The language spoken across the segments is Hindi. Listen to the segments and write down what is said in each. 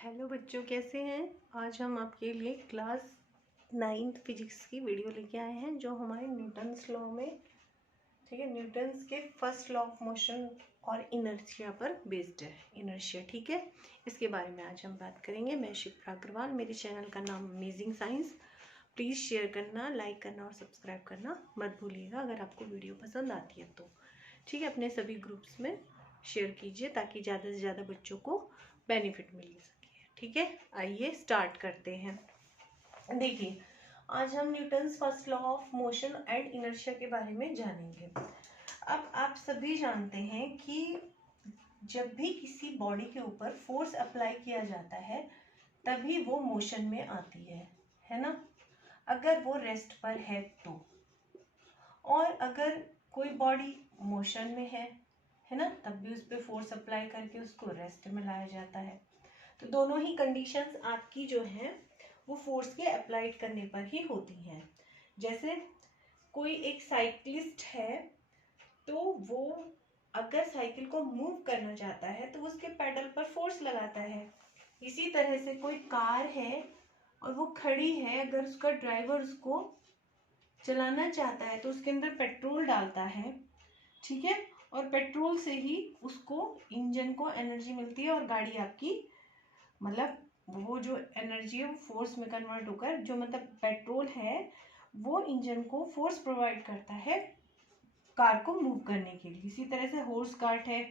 हेलो बच्चों, कैसे हैं। आज हम आपके लिए क्लास 9th फिजिक्स की वीडियो लेके आए हैं जो हमारे न्यूटन्स लॉ में, ठीक है, न्यूटन्स के फर्स्ट लॉ ऑफ मोशन और इनर्शिया पर बेस्ड है। इनर्शिया, ठीक है, इसके बारे में आज हम बात करेंगे। मैं शिप्रा अग्रवाल, मेरे चैनल का नाम अमेजिंग साइंस। प्लीज़ शेयर करना, लाइक करना और सब्सक्राइब करना मत भूलिएगा अगर आपको वीडियो पसंद आती है तो, ठीक है। अपने सभी ग्रुप्स में शेयर कीजिए ताकि ज़्यादा से ज़्यादा बच्चों को बेनिफिट मिल सके, ठीक है। आइए स्टार्ट करते हैं। देखिए, आज हम Newton's first law of motion and inertia के बारे में जानेंगे। अब आप सभी जानते हैं कि जब भी किसी बॉडी के ऊपर फोर्स अप्लाई किया जाता है तभी वो मोशन में आती है ना। अगर वो रेस्ट पर है तो, और अगर कोई बॉडी मोशन में है ना, तब भी उस पर फोर्स अप्लाई करके उसको रेस्ट में लाया जाता है। तो दोनों ही कंडीशंस आपकी जो हैं वो फोर्स के अप्लाइड करने पर ही होती हैं। जैसे कोई एक साइक्लिस्ट है तो वो अगर साइकिल को मूव करना चाहता है तो उसके पेडल पर फोर्स लगाता है। इसी तरह से कोई कार है और वो खड़ी है, अगर उसका ड्राइवर उसको चलाना चाहता है तो उसके अंदर पेट्रोल डालता है, ठीक है, और पेट्रोल से ही उसको इंजन को एनर्जी मिलती है और गाड़ी आपकी, मतलब वो जो एनर्जी है वो फोर्स में कन्वर्ट होकर, जो मतलब पेट्रोल है वो इंजन को फोर्स प्रोवाइड करता है कार को मूव करने के लिए। इसी तरह से हॉर्स कार्ट है,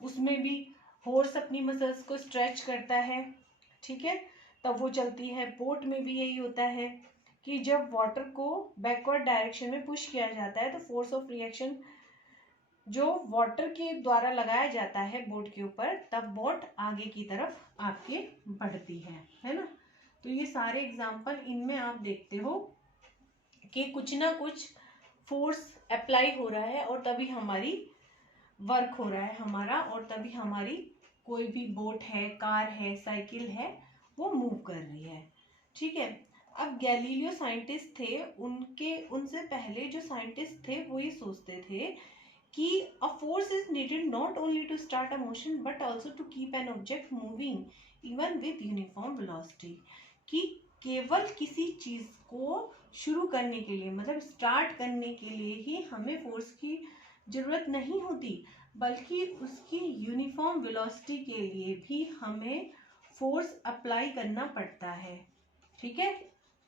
उसमें भी हॉर्स अपनी मसल्स को स्ट्रेच करता है, ठीक है, तब वो चलती है। बोट में भी यही होता है कि जब वाटर को बैकवर्ड डायरेक्शन में पुश किया जाता है तो फोर्स ऑफ रिएक्शन जो वाटर के द्वारा लगाया जाता है बोट के ऊपर, तब बोट आगे की तरफ आपके बढ़ती है ना। तो ये सारे एग्जाम्पल, इनमें आप देखते हो कि कुछ ना कुछ फोर्स अप्लाई हो रहा है और तभी हमारी वर्क हो रहा है हमारा, और तभी हमारी कोई भी बोट है, कार है, साइकिल है, वो मूव कर रही है, ठीक है। अब गैलीलियो साइंटिस्ट थे, उनसे पहले जो साइंटिस्ट थे वो ये सोचते थे कि a force is needed not only to start a motion but also to keep an object moving even with uniform velocity। कि केवल किसी चीज को शुरू करने के लिए, मतलब स्टार्ट करने के लिए ही हमें फोर्स की जरूरत नहीं होती, बल्कि उसकी यूनिफॉर्म वेलोसिटी के लिए भी हमें फोर्स अप्लाई करना पड़ता है, ठीक है।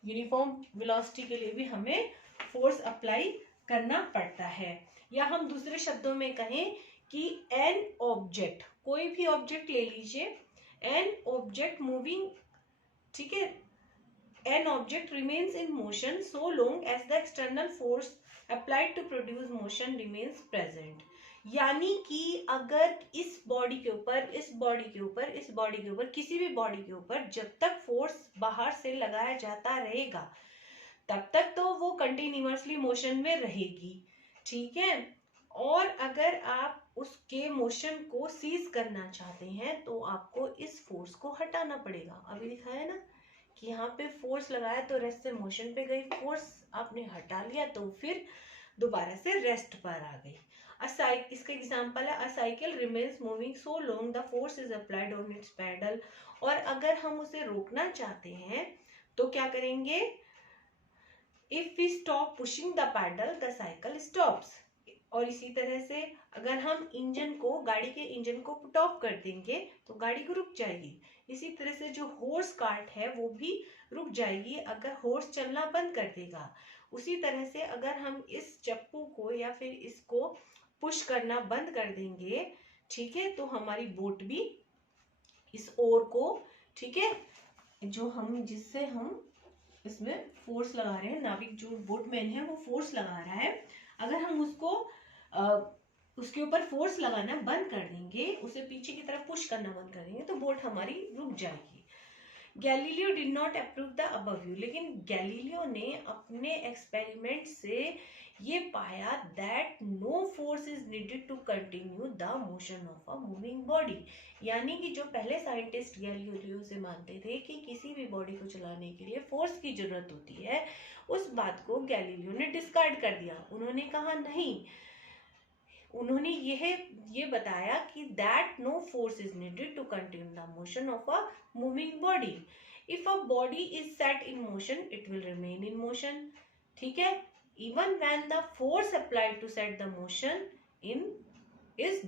यूनिफॉर्म वेलोसिटी के लिए भी हमें फोर्स अप्लाई करना पड़ता है। या हम दूसरे शब्दों में कहें कि एन ऑब्जेक्ट, कोई भी ऑब्जेक्ट ले लीजिए, एन ऑब्जेक्ट मूविंग, ठीक है, an object remains in motion so long as the external force applied to produce motion remains present. यानी कि अगर इस बॉडी के ऊपर, इस बॉडी के ऊपर, इस बॉडी के ऊपर, किसी भी बॉडी के ऊपर जब तक फोर्स बाहर से लगाया जाता रहेगा तब तक तो वो कंटिन्यूअसली मोशन में रहेगी, ठीक है। और अगर आप उसके मोशन को सीज करना चाहते हैं तो आपको इस फोर्स को हटाना पड़ेगा। अभी लिखा है ना कि यहाँ पे फोर्स लगाया तो रेस्ट से मोशन पे गई, फोर्स आपने हटा लिया तो फिर दोबारा से रेस्ट पर आ गई। इसका एग्जांपल है a cycle remains moving so long the force is applied on its pedal. और अगर हम उसे रोकना चाहते हैं तो क्या करेंगे, if we stop pushing the pedal the cycle stops. और इसी तरह से अगर हम इंजन को, गाड़ी के इंजन को पुट ऑफ कर देंगे तो गाड़ी को रुक जाएगी। इसी तरह से जो हॉर्स कार्ट है वो भी रुक जाएगी अगर हॉर्स चलना बंद कर देगा। उसी तरह से अगर हम इस चप्पू को या फिर इसको पुश करना बंद कर देंगे, ठीक है, तो हमारी बोट भी इस ओर को, ठीक है, जो हम, जिससे हम इसमें फोर्स लगा रहे हैं, नाविक जो बोटमैन है वो फोर्स लगा रहा है, अगर हम उसको उसके ऊपर फोर्स लगाना बंद कर देंगे, उसे पीछे की तरफ पुश करना बंद कर देंगे, तो बोट हमारी रुक जाएगी। Galileo did not approve the above view, लेकिन गैलीलियो ने अपने एक्सपेरिमेंट से ये पाया that no force is needed to continue the motion of a moving body. यानी कि जो पहले साइंटिस्ट गैलीलियो से मानते थे कि किसी भी बॉडी को चलाने के लिए फोर्स की जरूरत होती है, उस बात को गैलीलियो ने डिस्कार्ड कर दिया। उन्होंने कहा नहीं, उन्होंने ये बताया कि that no force is needed to continue the motion of a moving body. If a body is set in motion it will remain in motion, ठीक है, even when the force applied to set the motion in is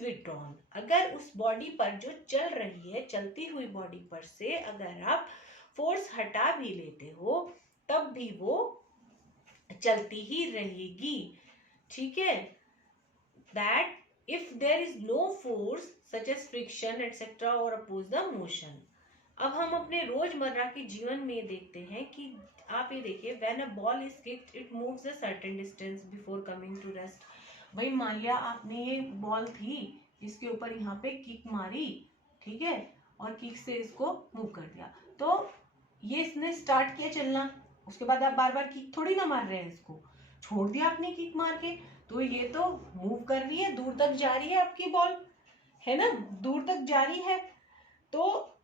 withdrawn. अगर उस बॉडी पर जो चल रही है, चलती हुई बॉडी पर से अगर आप फोर्स हटा भी लेते हो तब भी वो चलती ही रहेगी, ठीक है। That if there is no force such as friction etcetera और अपोज द मोशन। अब हम अपने रोजमर्रा के जीवन में देखते हैं कि आप ये देखिए, when a ball is kicked it moves a certain distance before coming to rest. भाई मान लिया आपने ये बॉल थी इसके ऊपर यहाँ पे किक मारी, ठीक है, और किक से इसको मूव कर दिया, तो ये इसने स्टार्ट किया चलना, उसके बाद आप बार बार किक थोड़ी ना मार रहे हैं, इसको छोड़ दिया आपने किक मार के, तो ये तो मूव कर रही है, दूर तक जा रही है आपकी बॉल, है ना, दूर तक जा रही है। तो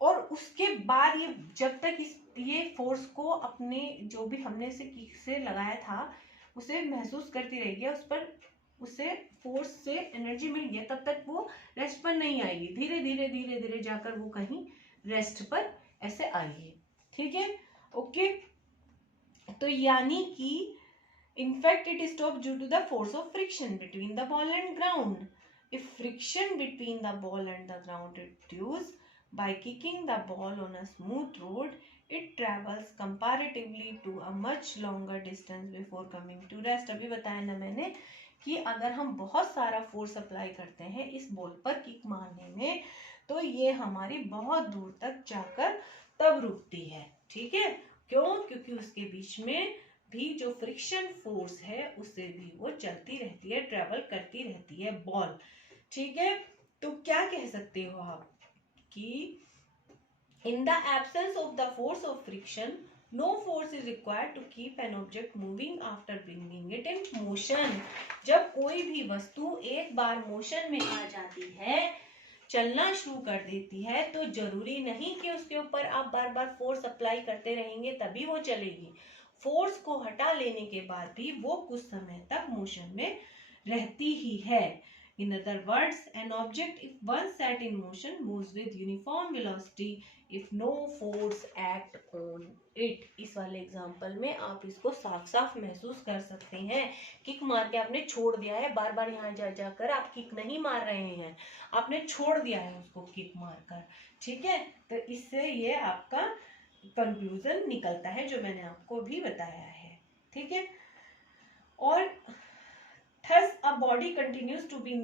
और उसके बाद ये जब तक ये फोर्स को अपने जो भी हमने इसे किक से लगाया था उसे महसूस करती रहेगी, उस पर उसे फोर्स से एनर्जी मिल गया, तब तक वो रेस्ट पर नहीं आएगी, धीरे धीरे धीरे धीरे जाकर वो कहीं रेस्ट पर ऐसे आएगी, ठीक है, ओके। तो यानी कि in fact it stop due to the force of friction between the ball and ground. If friction between the ball and the ground reduce by kicking the ball on a smooth road, it travels comparatively to a much longer distance before coming to rest। अभी बताया ना मैंने कि अगर हम बहुत सारा फोर्स अप्लाई करते हैं इस बॉल पर किक मारने में तो ये हमारी बहुत दूर तक जाकर तब रुकती है, ठीक है, क्यों, क्योंकि उसके बीच में भी जो फ्रिक्शन फोर्स है उससे भी वो चलती रहती है, ट्रेवल करती रहती है बॉल, ठीक है। तो क्या कह सकते हो आप कि in the absence of the force of friction no force is required to keep an object moving after bringing it in motion। जब कोई भी वस्तु एक बार मोशन में आ जाती है, चलना शुरू कर देती है, तो जरूरी नहीं कि उसके ऊपर आप बार बार फोर्स अप्लाई करते रहेंगे तभी वो चलेगी। फोर्स को हटा लेने के बाद भी वो कुछ समय तक मोशन में रहती ही है। In other words, an object, if once set in motion, moves with uniform velocity if no force act on it। इस वाले एग्जाम्पल में आप इसको साफ साफ महसूस कर सकते हैं। किक मार के आपने छोड़ दिया है, बार बार यहाँ जा जाकर आप किक नहीं मार रहे हैं, आपने छोड़ दिया है उसको किक मारकर, ठीक है। तो इससे ये आपका कंक्लूजन निकलता है जो मैंने आपको भी बताया है, ठीक है। और thus a body continues to be in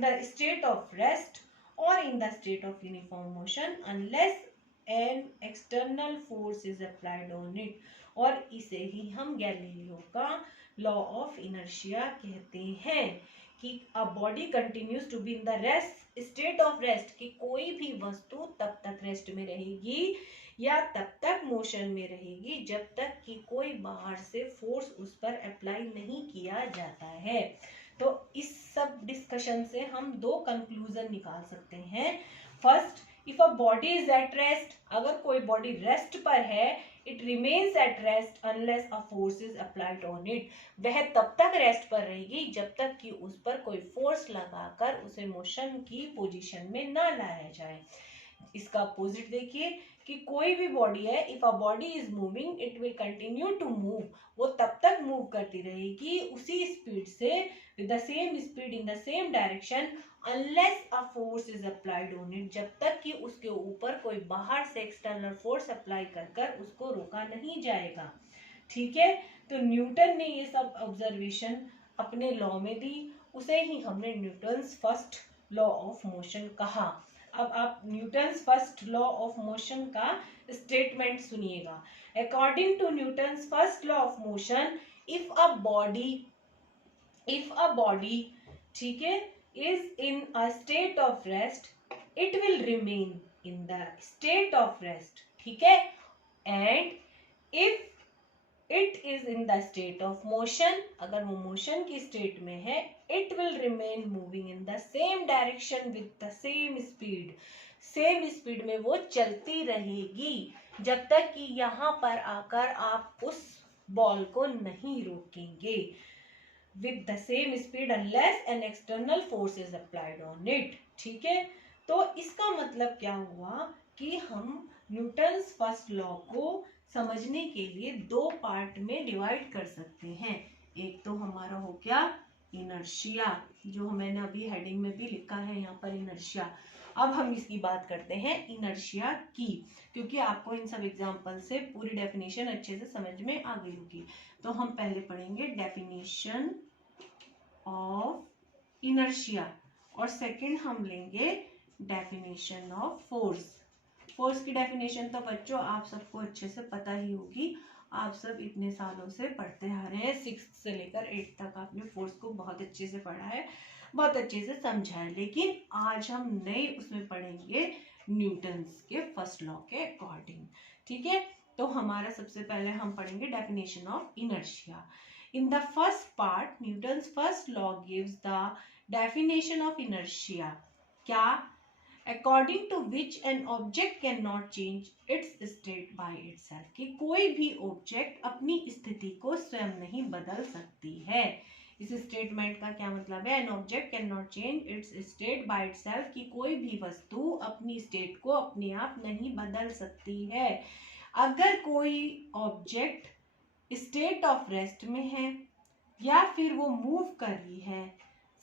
the state of rest or in the state of uniform motion unless an external force is applied on it। और इसे ही हम गैलीलियो का लॉ ऑफ इनर्शिया कहते हैं कि a body continues to be in the state of rest, कि कोई भी वस्तु तब तक रेस्ट में रहेगी या तब तक मोशन में रहेगी जब तक कि कोई बाहर से फोर्स उस पर अप्लाई नहीं किया जाता है। तो इस सब डिस्कशन से हम दो कंक्लूजन निकाल सकते हैं। First, if a body is at rest, अगर कोई बॉडी रेस्ट पर है, it remains at rest unless a force is applied on it, वह तब तक रेस्ट पर रहेगी जब तक कि उस पर कोई फोर्स लगाकर उसे मोशन की पोजीशन में ना लाया जाए। इसका अपोजिट देखिए कि कोई भी बॉडी है, if a body is moving it will continue to move, वो तब तक मूव करती रहेगी उसी स्पीड से, with the same speed in the same direction unless a force is applied on it, जब तक कि उसके ऊपर कोई बाहर से एक्सटर्नल फोर्स अप्लाई कर उसको रोका नहीं जाएगा, ठीक है। तो न्यूटन ने ये सब ऑब्जर्वेशन अपने लॉ में दी, उसे ही हमने Newton's first law of motion कहा। अब आप Newton's first law of motion का स्टेटमेंट सुनिएगा। According to Newton's first law of motion, if a body ठीक है is in a state of rest it will remain in the state of rest, ठीक है, and if it is in the state of motion, अगर वो मोशन की स्टेट में है, it will remain moving in the same direction with the same speed, same speed में वो चलती रहेगी जब तक कि यहाँ पर आकर आप उस बॉल को नहीं रोकेंगे। with the same speed unless an external force is applied on it। ठीक है, तो इसका मतलब क्या हुआ कि हम न्यूटन्स फर्स्ट लॉ को समझने के लिए दो पार्ट में डिवाइड कर सकते हैं। एक तो हमारा हो गया इनर्शिया, जो मैंने अभी हेडिंग में भी लिखा है यहाँ पर इनर्शिया। अब हम इसकी बात करते हैं इनर्शिया की, क्योंकि आपको इन सब एग्जांपल से पूरी डेफिनेशन अच्छे से समझ में आ गई होगी। तो हम पहले पढ़ेंगे डेफिनेशन ऑफ इनर्शिया और सेकंड हम लेंगे डेफिनेशन ऑफ फोर्स। फोर्स की डेफिनेशन तो बच्चों आप सबको अच्छे से पता ही होगी, आप सब इतने सालों से पढ़ते आ रहे हैं, 6th से लेकर 8th तक आपने फोर्स को बहुत अच्छे से पढ़ा है, बहुत अच्छे से समझा है। लेकिन आज हम नए उसमें पढ़ेंगे न्यूटन्स के फर्स्ट लॉ के अकॉर्डिंग। ठीक है, तो हमारा सबसे पहले हम पढ़ेंगे definition of inertia. In the first part Newton's first law gives the definition of inertia, क्या according to which an object can not change its state by itself, कि कोई भी ऑब्जेक्ट अपनी स्थिति को स्वयं नहीं बदल सकती है। इस स्टेटमेंट का क्या मतलब है? An object can not change its state by itself, कि कोई भी वस्तु अपनी स्टेट को अपने आप नहीं बदल सकती है। अगर कोई ऑब्जेक्ट स्टेट ऑफ रेस्ट में है या फिर वो मूव कर रही है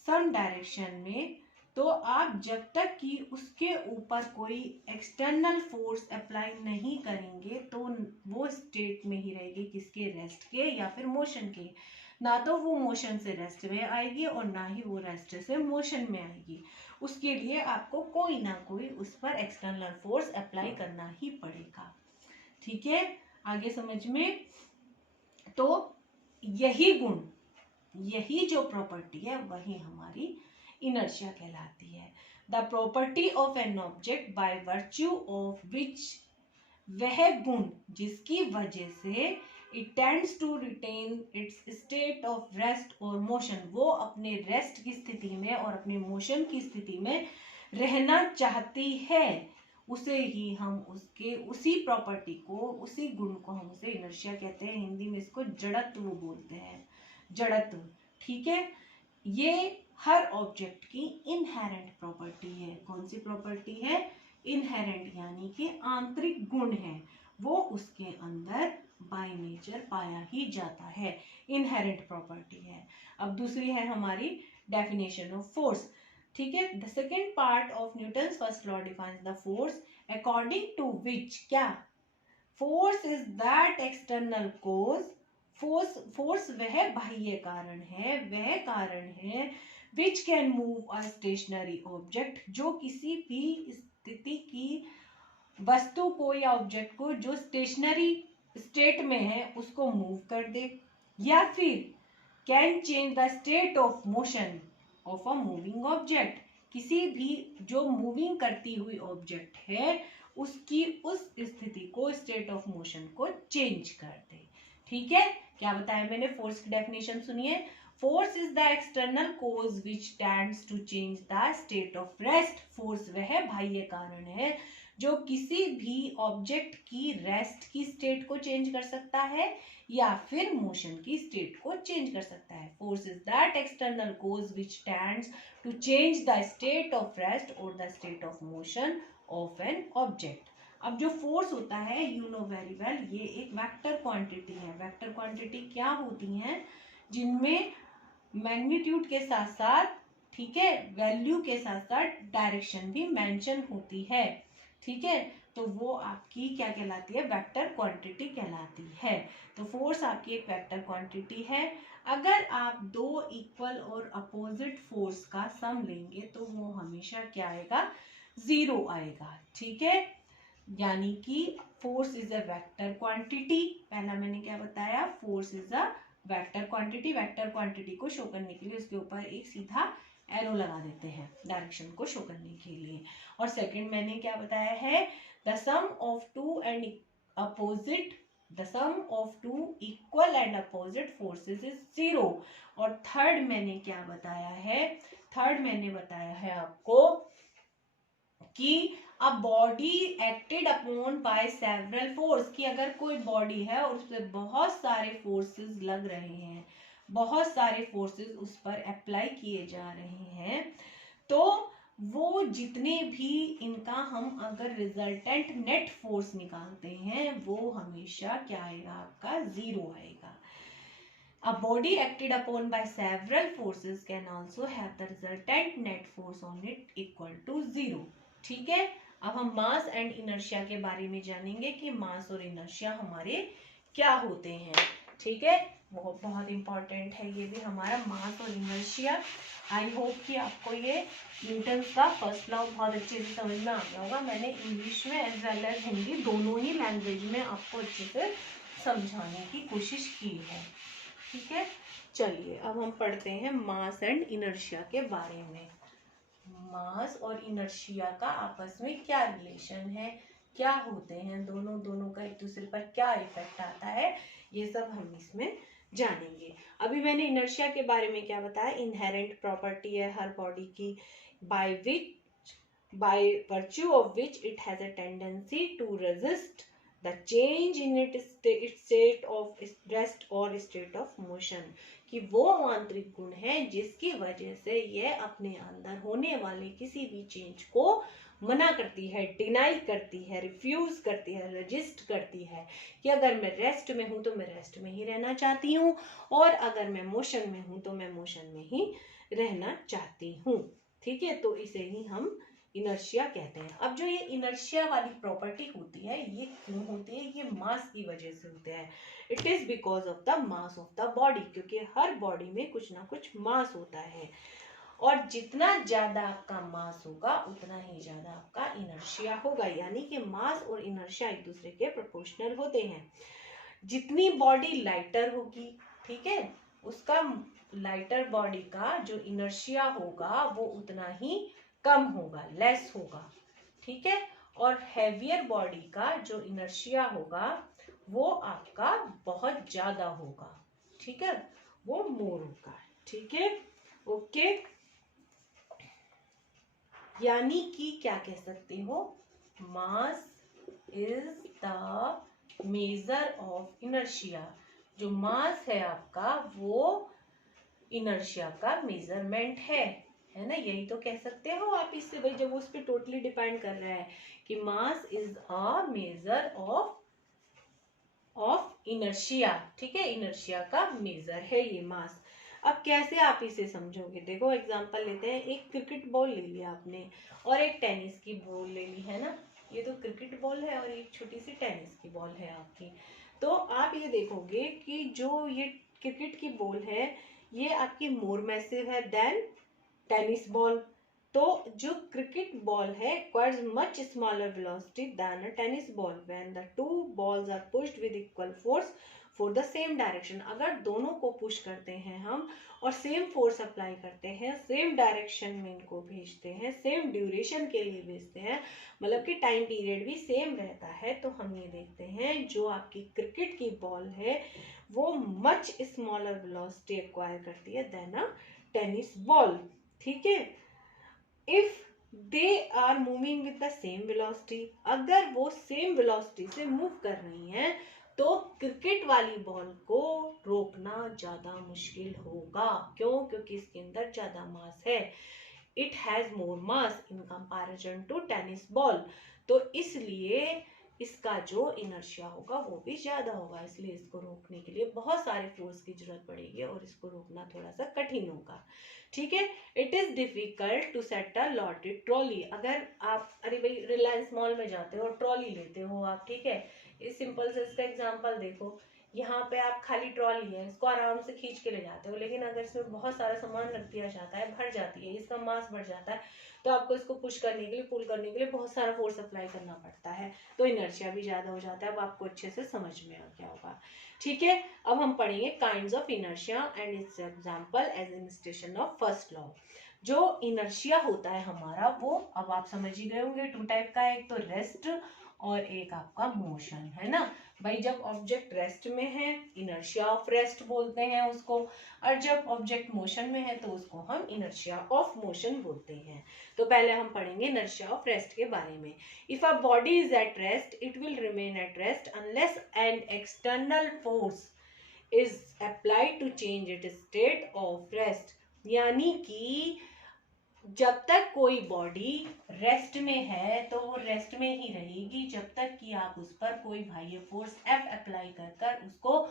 सम डायरेक्शन में, तो आप जब तक कि उसके ऊपर कोई एक्सटर्नल फोर्स अप्लाई नहीं करेंगे तो वो स्टेट में ही रहेगी, किसके? रेस्ट के या फिर मोशन के। ना तो वो मोशन से रेस्ट में आएगी और ना ही वो रेस्ट से मोशन में आएगी। उसके लिए आपको कोई ना कोई उस पर एक्सटर्नल फोर्स अप्लाई करना ही पड़ेगा। ठीक है, आगे समझ में? तो यही गुण, यही जो प्रॉपर्टी है वही हमारी इनर्शिया कहलाती है। The property of an object by virtue of which, वह गुण जिसकी वजह से it tends to retain its state of rest और मोशन, वो अपने रेस्ट की स्थिति में और अपने मोशन की स्थिति में रहना चाहती है, उसे ही हम उसके उसी प्रॉपर्टी को, उसी गुण को हम उसे इनर्शिया कहते हैं। हिंदी में इसको जड़त्व बोलते हैं, जड़त्व। ठीक है, ये हर ऑब्जेक्ट की इनहेरेंट प्रॉपर्टी है। कौन सी प्रॉपर्टी है? इनहेरेंट, यानी कि आंतरिक गुण है, वो उसके अंदर बाय नेचर पाया ही जाता है, इनहेरेंट प्रॉपर्टी है। अब दूसरी है हमारी डेफिनेशन ऑफ फोर्स। ठीक है, the second part of Newton's first law defines the force according to which, क्या? Force is that external cause, force वह बाह्य कारण है, वह कारण है which can move a stationary object, जो किसी भी स्थिति की वस्तु को या ऑब्जेक्ट को जो स्टेशनरी स्टेट में है उसको मूव कर दे, या फिर can change the state of motion of a moving object, किसी भी जो मूविंग करती हुई ऑब्जेक्ट है उसकी उस स्थिति को, स्टेट ऑफ मोशन को चेंज कर दे। ठीक है, क्या बताया मैंने? फोर्स की डेफिनेशन सुनिए। Force is the external cause which tends to change the state of rest, force वह बाह्य कारण है जो किसी भी ऑब्जेक्ट की रेस्ट की स्टेट को चेंज कर सकता है या फिर मोशन की स्टेट को चेंज कर सकता है। Force is that external cause which tends to change the state of rest और the state of motion of an object. अब जो फोर्स होता है, यू नो वेरी वेल, ये एक वेक्टर क्वांटिटी है। वेक्टर क्वांटिटी क्या होती हैं? जिनमें मैग्नीट्यूड के साथ साथ, ठीक है, वैल्यू के साथ साथ डायरेक्शन भी मेंशन होती है। ठीक है, तो वो आपकी क्या कहलाती है? वेक्टर क्वांटिटी कहलाती है। तो फोर्स आपकी एक वेक्टर क्वांटिटी है। अगर आप दो इक्वल और अपोजिट फोर्स का सम लेंगे तो वो हमेशा क्या आएगा? 0 आएगा। ठीक है, यानी कि force is a vector quantity. पहला मैंने क्या बताया? Force is a vector quantity. Vector quantity को शो करने के लिए उसके ऊपर एक सीधा एरो लगा देते हैं डायरेक्शन को शो करने के लिए। और सेकंड मैंने क्या बताया है? The sum of two and opposite, the sum of two equal and opposite forces is 0। और थर्ड मैंने क्या बताया है? थर्ड मैंने बताया है आपको कि a body acted upon by several force, कि अगर कोई बॉडी है और उस पर बहुत सारे फोर्सेस लग रहे हैं, बहुत सारे फोर्सेस उस पर अप्लाई किए जा रहे हैं, तो वो जितने भी इनका हम अगर रिजल्टेंट नेट फोर्स निकालते हैं वो हमेशा क्या आएगा, आपका 0 आएगा। A body acted upon by several forces can also have the resultant net force on it equal to 0। ठीक है, अब हम मास एंड इनर्शिया के बारे में जानेंगे कि मास और इनर्शिया हमारे क्या होते हैं। ठीक है, वो बहुत इंपॉर्टेंट है ये भी हमारा मास और इनर्शिया। आई होप कि आपको ये न्यूटन का फर्स्ट लॉ बहुत अच्छे से समझ में आ गया होगा। मैंने इंग्लिश में एज वेल एज हिंदी दोनों ही लैंग्वेज में आपको अच्छे से समझाने की कोशिश की है। ठीक है, चलिए अब हम पढ़ते हैं मास एंड इनर्शिया के बारे में। मास और इनर्शिया का आपस में क्या रिलेशन है, क्या होते हैं दोनों का एक दूसरे पर क्या इफेक्ट आता है, ये सब हम इसमें जानेंगे। अभी मैंने इनर्शिया के बारे में क्या बताया, इनहेरेंट प्रॉपर्टी है हर बॉडी की, by virtue of which it has a tendency to resist the change in its state of rest or state of motion, कि वो आंतरिक गुण है जिसकी वजह से ये अपने अंदर होने वाले किसी भी चेंज को मना करती है, डिनाई करती है, रिफ्यूज करती है, रजिस्ट करती है, कि अगर मैं रेस्ट में हूं तो मैं रेस्ट में ही रहना चाहती हूँ, और अगर मैं मोशन में हूं तो मैं मोशन में ही रहना चाहती हूँ। ठीक है, तो इसे ही हम इनर्शिया कहते हैं। अब जो ये इनर्शिया वाली प्रॉपर्टी होती है ये क्यों होती है, ये मास की वजह से होते हैं। It is because of the mass of the body, क्योंकि हर बॉडी में कुछ ना कुछ मास होता है, और जितना ज्यादा आपका मास होगा उतना ही ज्यादा आपका इनर्शिया होगा, यानी कि मास और इनर्शिया एक दूसरे के प्रोपोर्शनल होते हैं। जितनी बॉडी लाइटर होगी, ठीक है, उसका लाइटर बॉडी का जो इनर्शिया होगा वो उतना ही कम होगा, लेस होगा। ठीक है, और हैवियर बॉडी का जो इनर्शिया होगा वो आपका बहुत ज्यादा होगा। ठीक है, वो मोर होगा। ठीक है, ओके, यानी कि क्या कह सकते हो, mass is the measure of inertia. जो मास है आपका वो इनर्शिया का मेजरमेंट है ना, यही तो कह सकते हो आप इससे भाई, जब उस पर टोटली डिपेंड कर रहा है कि mass is a measure of inertia. ठीक है, इनर्शिया का मेजर है ये मास। अब कैसे आप इसे समझोगे, देखो एग्जांपल लेते हैं, एक क्रिकेट बॉल ले लिया आपने और एक टेनिस की बॉल ले ली है ना, ये तो क्रिकेट बॉल है और एक छोटी सी टेनिस की बॉल है आपकी। तो आप ये देखोगे कि जो ये क्रिकेट की बॉल है ये आपकी मोर मैसिव है देन टेनिस बॉल। तो जो क्रिकेट बॉल है acquires much smaller velocity than a tennis ball when the two balls are pushed with equal force for the same direction। अगर दोनों को पुश करते हैं हम और सेम फोर्स अप्लाई करते हैं, सेम डायरेक्शन में इनको भेजते हैं, सेम ड्यूरेशन के लिए भेजते हैं, मतलब कि टाइम पीरियड भी सेम रहता है, तो हम ये देखते हैं जो आपकी क्रिकेट की बॉल है वो मच स्मॉलर वेलोसिटी एक्वायर करती है देन अ टेनिस बॉल। ठीक है, if they are moving with the same velocity, अगर वो सेम वेलोसिटी से मूव कर रही हैं तो क्रिकेट वाली बॉल को रोकना ज्यादा मुश्किल होगा। क्यों, क्योंकि इसके अंदर ज्यादा मास है, it has more mass in comparison to tennis ball, तो इसलिए इसका जो इनर्शिया होगा वो भी ज्यादा होगा, इसलिए इसको रोकने के लिए बहुत सारे फोर्स की जरूरत पड़ेगी और इसको रोकना थोड़ा सा कठिन होगा। ठीक है, it is difficult to set a loaded trolley. अगर आप अरे भाई रिलायंस मॉल में जाते हो, ट्रॉली लेते हो आप, ठीक है, इस सिंपल से इसका एग्जांपल देखो, यहाँ पे आप खाली ट्रॉली है, इसको आराम से खींच के ले जाते हो, लेकिन अगर इसमें बहुत सारा सामान रख दिया जाता है, भर जाती है, इसका मास बढ़ जाता है, तो आपको इसको पुश करने के लिए, पुल करने के लिए बहुत सारा फोर्स अप्लाई करना पड़ता है, तो इनर्शिया भी ज्यादा हो जाता है। अब आपको अच्छे से समझ में आ गया होगा। ठीक है, अब हम पढ़ेंगे kinds of inertia and its example as illustration of first law. जो इनर्शिया होता है हमारा वो अब आप समझ ही गए होंगे, टू टाइप का है, एक तो रेस्ट और एक आपका मोशन, है ना भाई। जब ऑब्जेक्ट रेस्ट में है इनर्शिया ऑफ रेस्ट बोलते हैं उसको, और जब ऑब्जेक्ट मोशन में है तो उसको हम इनर्शिया ऑफ मोशन बोलते हैं। तो पहले हम पढ़ेंगे इनर्शिया ऑफ रेस्ट के बारे में। If a body is at rest it will remain at rest unless an external force is applied to change it state of rest. यानी कि जब तक कोई बॉडी रेस्ट में है तो वो रेस्ट में ही रहेगी जब तक कि आप उस पर कोई बाह्य फोर्स F अप्लाई कर उसको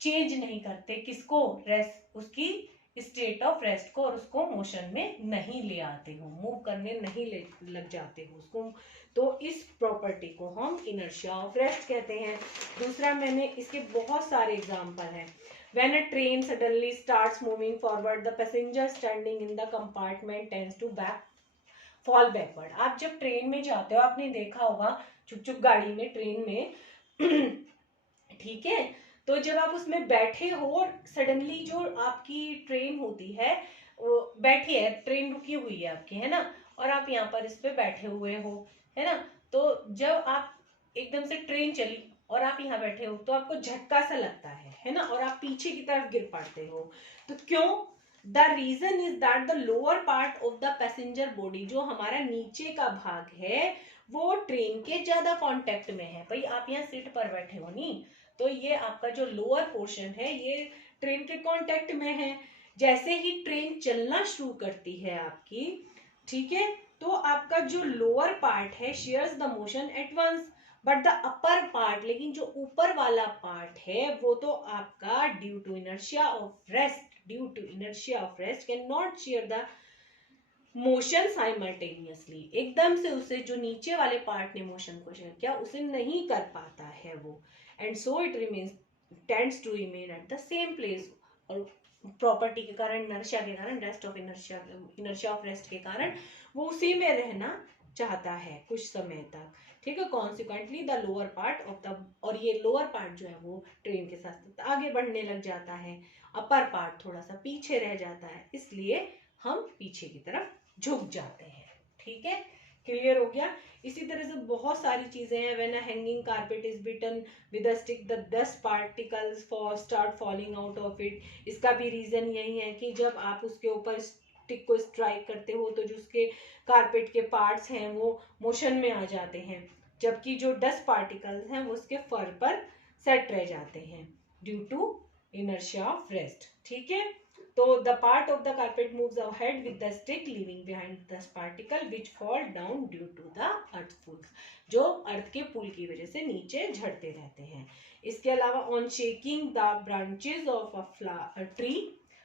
चेंज नहीं करते। किसको? रेस्ट, उसकी स्टेट ऑफ रेस्ट को, और उसको मोशन में नहीं ले आते हो, मूव करने नहीं लग जाते हो उसको। तो इस प्रॉपर्टी को हम इनर्शिया ऑफ रेस्ट कहते हैं। दूसरा, मैंने इसके बहुत सारे एग्जांपल हैं। When a train suddenly starts moving forward, the passenger standing in the compartment tends to fall backward. आप जब ट्रेन में जाते हो, आपने देखा होगा चुप चुप गाड़ी में, ट्रेन में ठीक है, तो जब आप उसमें बैठे हो और सडनली जो आपकी ट्रेन होती है, वो बैठी है, ट्रेन रुकी हुई है आपकी, है ना, और आप यहाँ पर इस पे बैठे हुए हो, है ना, तो जब आप एकदम से ट्रेन चली और आप यहाँ बैठे हो तो आपको झटका सा लगता है ना, और आप पीछे की तरफ गिर पड़ते हो। तो क्यों? The reason is that the lower part of the passenger body, जो हमारा नीचे का भाग है, वो ट्रेन के ज्यादा कांटेक्ट में है। भाई आप यहाँ सीट पर बैठे हो नहीं, तो ये आपका जो लोअर पोर्शन है ये ट्रेन के कांटेक्ट में है। जैसे ही ट्रेन चलना शुरू करती है आपकी, ठीक है, तो आपका जो लोअर पार्ट है shares the motion at once, but the upper part, लेकिन जो ऊपर वाला पार्ट है वो तो आपका due to inertia of rest can not share the motion simultaneously. एकदम से उसे जो नीचे वाले पार्ट ने मोशन को शेयर किया उसे नहीं कर पाता है वो, and so it tends to remain at the same place. और प्रॉपर्टी के कारण, इनर्शिया के कारण, इनर्शिया ऑफ रेस्ट के कारण वो उसी में रहना चाहता है कुछ समय तक, ठीक है। Consequently the lower part of the, और ये लोअर पार्ट जो है वो ट्रेन के साथ आगे बढ़ने लग जाता है, अपर पार्ट थोड़ा सा पीछे रह जाता है, इसलिए हम पीछे की तरफ झुक जाते हैं, ठीक है। क्लियर हो गया? इसी तरह से बहुत सारी चीजें हैं। When a hanging carpet is beaten with a stick the dust particles start falling out of it. इसका भी रीजन यही है कि जब आप उसके ऊपर स्टिक को स्ट्राइक करते हो तो जो उसके कारपेट के पार्ट्स हैं वो मोशन में आ जाते हैं, जबकि जो डस्ट पार्टिकल्स हैं वो उसके फर पर सेट रह जाते हैं due to inertia of rest, ठीक है। तो the part of the carpet moves ahead with the stick, leaving behind the particle which fall down due to the earth pulls, जो अर्थ के पुल की वजह से नीचे झड़ते रहते हैं। इसके अलावा on shaking the branches of a tree,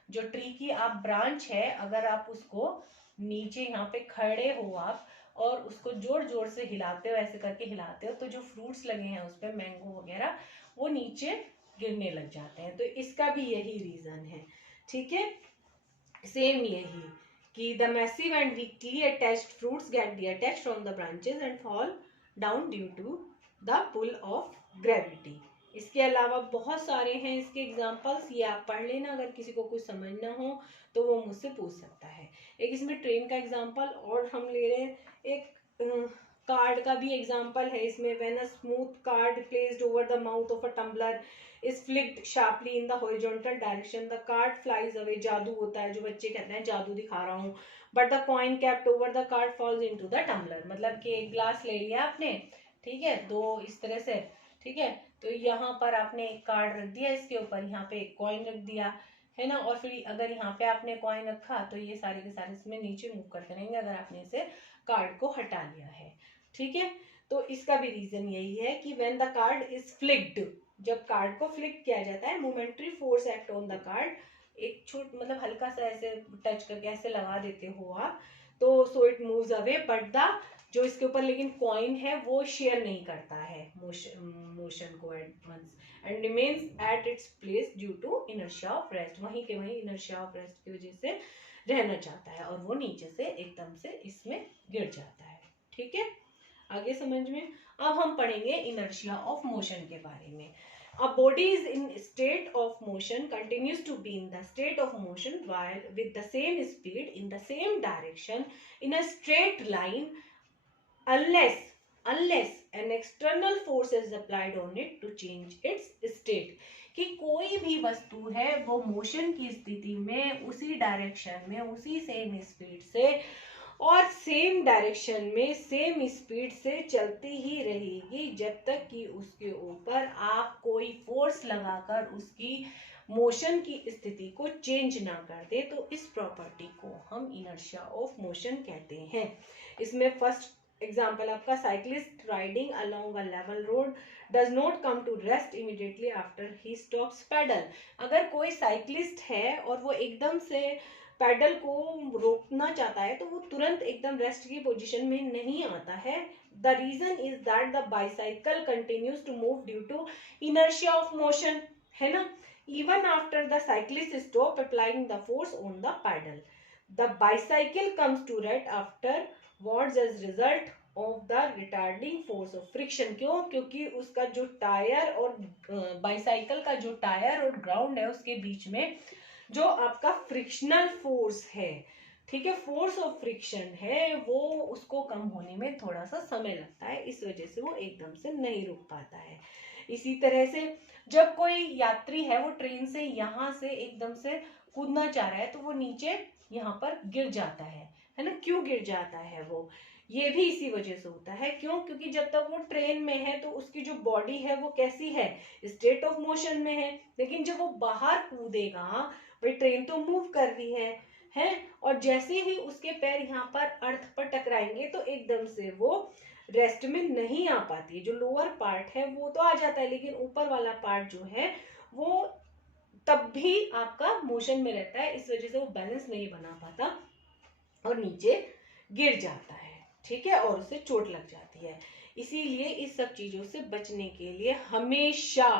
जो ट्री की आप ब्रांच है, अगर आप उसको नीचे यहाँ पे खड़े हो आप और उसको जोर जोर से हिलाते हो, ऐसे करके हिलाते हो, तो जो फ्रूट्स लगे हैं उस पर, मैंगो वगैरह, वो नीचे गिरने लग जाते हैं। तो इसका भी यही रीजन है, ठीक है। सेम यही कि the massive and weakly attached fruits get detached from the branches and fall down due to the pull of gravity. इसके अलावा बहुत सारे हैं इसके एग्जांपल्स, ये आप पढ़ लेना, अगर किसी को कुछ समझना हो तो वो मुझसे पूछ सकता है। एक इसमें ट्रेन का एग्जांपल, और हम ले रहे हैं एक कार्ड का भी एग्जांपल है इसमें। When a smooth card placed over the mouth of a tumbler is flicked sharply in the horizontal direction, the card flies away। जादू होता है, जो बच्चे कहते हैं जादू दिखा रहा हूँ, but the coin kept over the card falls into the tumbler। मतलब कि एक ग्लास ले लिया आपने, ठीक है, दो इस तरह से, ठीक है, तो यहाँ पर आपने एक कार्ड रख दिया, इसके ऊपर यहाँ पे एक कॉइन रख दिया, है ना, और फिर अगर यहाँ पे आपने कॉइन रखा तो ये सारे के सारे इसमें नीचे मूव करते रहेंगे अगर आपने इसे कार्ड को हटा लिया है, ठीक है। तो इसका भी रीजन यही है कि when the card is flicked, जब कार्ड को फ्लिक किया जाता है, momentary force act on the card, एक छोट मतलब हल्का सा ऐसे टच करके ऐसे लगा देते हो आप, तो so it moves away, but the जो इसके ऊपर लेकिन कॉइन है वो शेयर नहीं करता है मोशन को at once and remains at its place due to inertia of rest. वहीं के वहीं इनर्शिया ऑफ रेस्ट की वजह से रहना चाहता है और वो नीचे से एकदम से इसमें गिर जाता है, ठीक है। आगे समझ में। अब हम पढ़ेंगे इनर्शिया ऑफ मोशन के बारे में। A body is in state of motion continues to be in the state of motion while with the same speed in the same direction in a straight line unless an external force is applied on it to change its state। कि कोई भी वस्तु है वो मोशन की स्थिति में उसी डायरेक्शन में उसी सेम स्पीड से और सेम डायरेक्शन में सेम स्पीड से चलती ही रहेगी जब तक कि उसके ऊपर आप कोई फोर्स लगाकर उसकी मोशन की स्थिति को चेंज ना कर दे। तो इस प्रॉपर्टी को हम इनर्शिया ऑफ मोशन कहते हैं। इसमें फर्स्ट एग्जांपल आपका cyclist riding along a level road does not come to rest immediately after he stops pedal. अगर कोई साइक्लिस्ट है और वो एकदम से पैडल को रोकना चाहता है तो वो तुरंत एकदम रेस्ट की पोजीशन में नहीं आता है। The reason is that the bicycle continues to move due to inertia of motion, है ना। Even after the cyclist stop applying the force on the pedal, the bicycle comes to rest afterwards as result of the retarding force of friction। क्यों? क्योंकि उसका जो टायर और बाइसाइकिल का जो टायर और ग्राउंड है उसके बीच में जो आपका फ्रिक्शनल फोर्स है, ठीक है, फोर्स ऑफ फ्रिक्शन है, वो उसको कम होने में थोड़ा सा समय लगता है, इस वजह से वो एकदम से नहीं रुक पाता है। इसी तरह से जब कोई यात्री है वो ट्रेन से यहाँ से एकदम से कूदना चाह रहा है तो वो नीचे यहाँ पर गिर जाता है ना। क्यों गिर जाता है वो? ये भी इसी वजह से होता है। क्यों? क्योंकि जब तक वो ट्रेन में है तो उसकी जो बॉडी है वो कैसी है, स्टेट ऑफ मोशन में है। लेकिन जब वो बाहर कूदेगा, भाई ट्रेन तो मूव कर रही है, और जैसे ही उसके पैर यहाँ पर अर्थ पर टकराएंगे तो एकदम से वो रेस्ट में नहीं आ पाती है। जो लोअर पार्ट है वो तो आ जाता है, लेकिन ऊपर वाला पार्ट जो है वो तब भी आपका मोशन में रहता है, इस वजह से वो बैलेंस नहीं बना पाता और नीचे गिर जाता है, ठीक है, और उसे चोट लग जाती है। इसीलिए इस सब चीजों से बचने के लिए हमेशा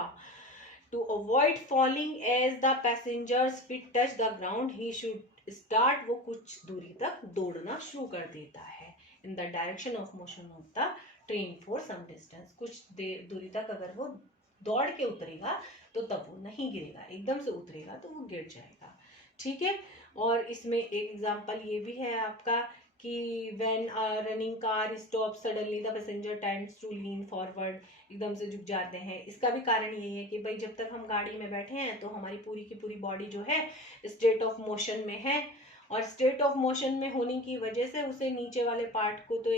to avoid falling as the passengers feet touch the ground he should start, वो कुछ दूरी तक दौड़ना शुरू कर देता है in the direction of motion of the train for some distance। कुछ दूरी तक अगर वो दौड़ के उतरेगा तो तब वो नहीं गिरेगा, एकदम से उतरेगा तो वो गिर जाएगा, ठीक है। और इसमें एक एग्जांपल ये भी है आपका कि when a running car stops suddenly the passenger tends to lean forward, एकदम से झुक जाते हैं। इसका भी कारण यही है कि भाई जब तक हम गाड़ी में बैठे हैं तो हमारी पूरी की पूरी बॉडी जो है स्टेट ऑफ मोशन में है, और स्टेट ऑफ मोशन में होने की वजह से उसे नीचे वाले पार्ट को तो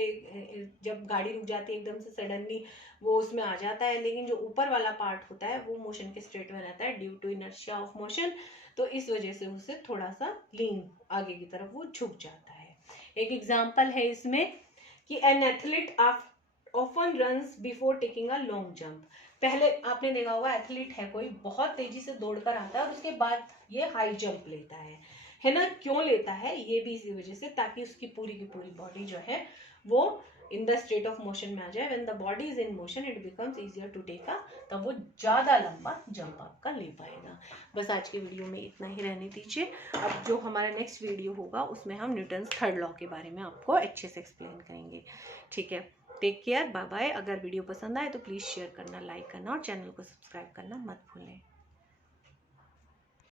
जब गाड़ी रुक जाती है एकदम से सडनली वो उसमें आ जाता है, लेकिन जो ऊपर वाला पार्ट होता है वो मोशन के स्टेट में रहता है due to inertia of motion. तो इस वजह से उसे थोड़ा सा लीन आगे की तरफ वो झुक जाता है। एक एग्जांपल है इसमें कि an athlete often runs before taking a long jump. पहले आपने देखा होगा एथलीट है कोई, बहुत तेजी से दौड़कर आता है और उसके बाद ये हाई जंप लेता है ना। क्यों लेता है? ये भी इसी वजह से, ताकि उसकी पूरी की पूरी बॉडी जो है वो in the state of motion में आ जाए। When the body is in motion it becomes easier to take a, तब वो ज्यादा लंबा जंप आपका ले पाएगा। बस आज की वीडियो में इतना ही रहने दीजिए। अब जो हमारा नेक्स्ट वीडियो होगा उसमें हम न्यूटन्स थर्ड लॉ के बारे में आपको अच्छे से एक्सप्लेन करेंगे, ठीक है। Take care, bye bye. अगर वीडियो पसंद आए तो प्लीज़ शेयर करना, लाइक करना और चैनल को सब्सक्राइब करना मत भूलें।